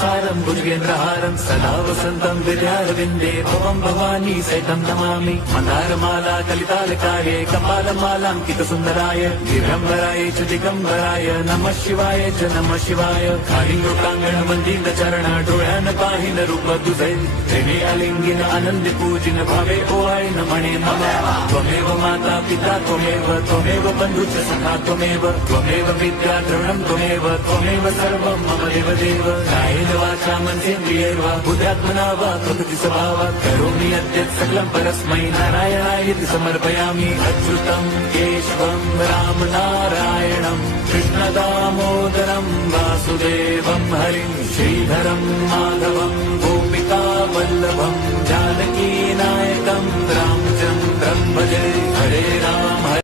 सारं भुजगेन्द्रहारं सदा वसन्तं विद्यारविन्दे भवं भवानी सहितं नमामि मन्दारमाला कलितालकाये कपालमालाङ्कितसुन्दराय दिगम्बराय च दिगम्बराय नमः शिवाय च नमः शिवाय कालिङ्गोटाङ्गण वन्दित चरण डोळ्यान पाहिन रूप तुझे प्रेमे अलिंगिन आनंद पूजिन भावे ओवाळीन म्हणे मम त्वमेव माता पिता त्वमेव बन्धुश्च सखा त्वमेव विद्या द्रविणं त्वमेव सर्वं मम देव कायेन वाचा मनसेन्द्रियैर्वा बुद्ध्यात्मना वा प्रकृति स्वभावात् करोमि यद्यत् सकलं परस्मै नारायणायति समर्पयामि अच्युतं केशवं रामनारायणं कृष्णदामोदरं वासुदेवं हरिं श्रीधरं माधवं गोपिका वल्लभं जानकीनायकं रामचन्द्रं भजे हरे राम